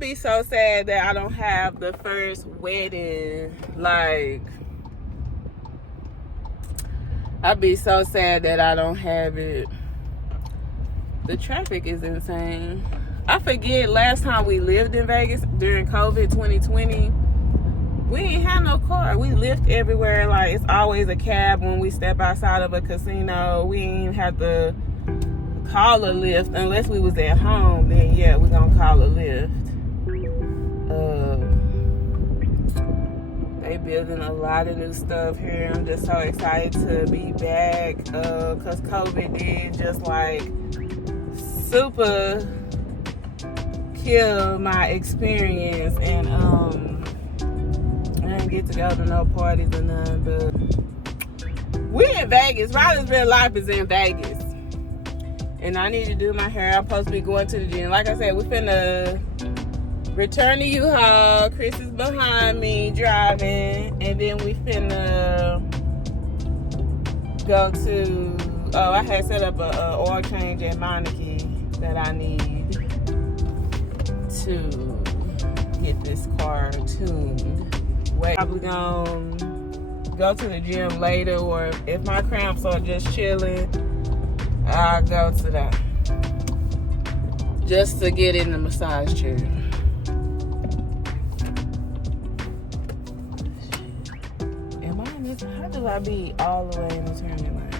be so sad that I don't have the first wedding. Like, I be so sad that I don't have it. The traffic is insane. I forget last time we lived in Vegas during COVID 2020. We ain't had no car. We lived everywhere. Like, it's always a cab when we step outside of a casino. We ain't have to call a lift unless we was at home. Then yeah, we gonna call a lift. They building a lot of new stuff here. I'm just so excited to be back. Cause COVID did just like super kill my experience, and I didn't get to go to no parties or none. But we in Vegas. Riley's real life is in Vegas. And I need to do my hair. I'm supposed to be going to the gym. Like I said, we finna return to U-Haul. Chris is behind me driving. And then we finna go to... Oh, I had set up a oil change at Meineke that I need to get this car tuned. Probably gonna go to the gym later, or if my cramps are just chilling, I'll go to that just to get in the massage chair. Am I in this? How do I be all the way in the turning lane?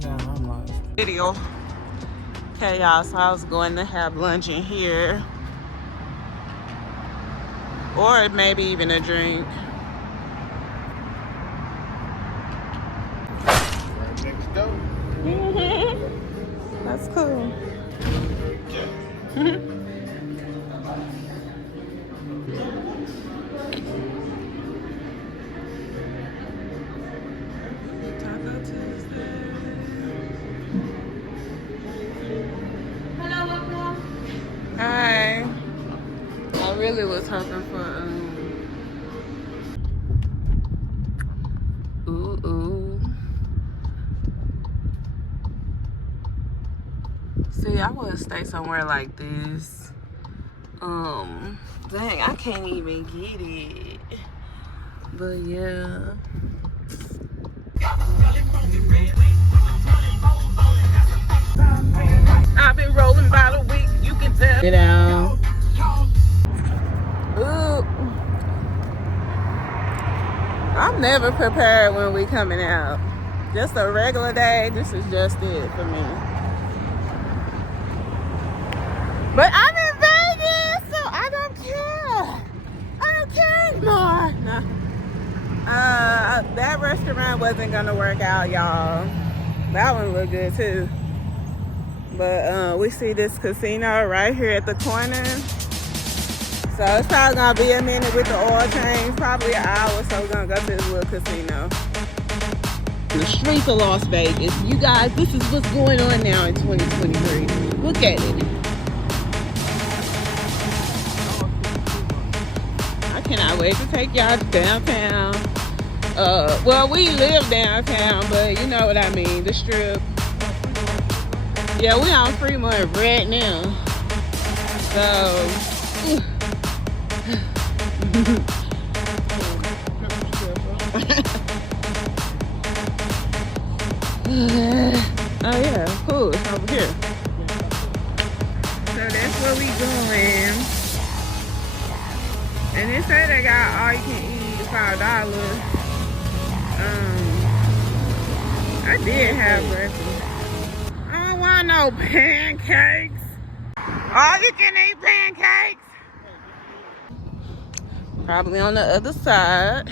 Yeah, I'm lost. Video. Okay, y'all, so I was going to have lunch in here, or maybe even a drink. That's cool. Taco Tuesday. Hello, welcome. Hi. I really was hoping for ooh. See, I would stay somewhere like this. Dang, I can't even get it. But yeah. I've been rolling by the week, you can tell. Get out. Ooh. I'm never prepared when we coming out. Just a regular day, this is just it for me. But I'm in Vegas, so I don't care. I don't care anymore. No. That restaurant wasn't gonna work out, y'all. That one looked good too. But we see this casino right here at the corner. So it's probably gonna be a minute with the oil change, probably an hour. So we're gonna go to this little casino. The streets of Las Vegas. You guys, this is what's going on now in 2023. Look at it. I cannot wait to take y'all to downtown. Well, we live downtown, but you know what I mean, the strip. Yeah, we on Fremont right now. So, oh yeah, cool, it's over here. So that's where we going. And they say they got all you can eat $5. I did have breakfast. I don't want no pancakes. All you can eat pancakes. Probably on the other side.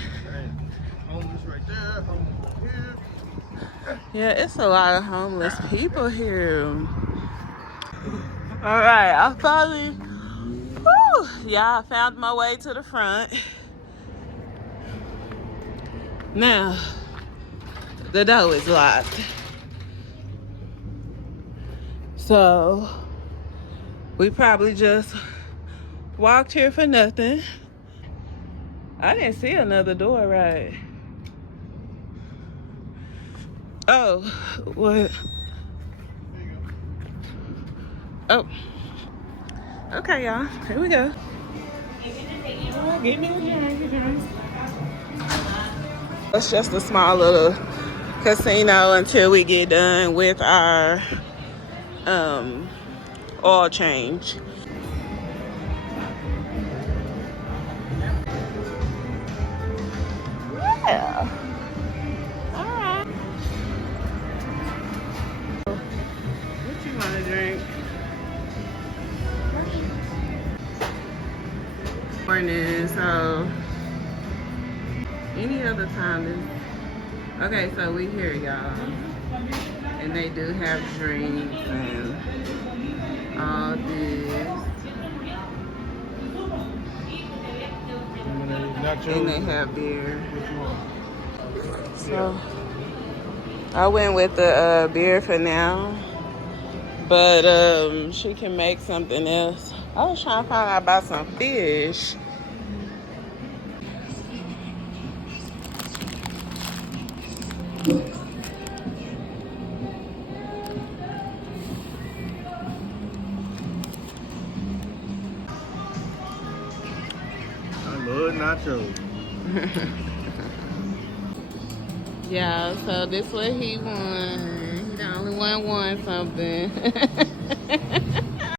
Homeless right there, homeless here. Yeah, it's a lot of homeless people here. All right, I finally, I found my way to the front. Now, the door is locked. So, we probably just walked here for nothing. I didn't see another door, right? Oh, what? Oh, okay, y'all. Here we go. Oh, give me a drink. It's just a small little casino until we get done with our oil change. Yeah. All right. What you want to drink? Morning. So any other time is okay. So we here, y'all, and they do have drinks and all this, and they have beer. So I went with the beer for now, but she can make something else. I was trying to find out about some fish. I love nachos. Yeah, so this what he won. He the only one won something.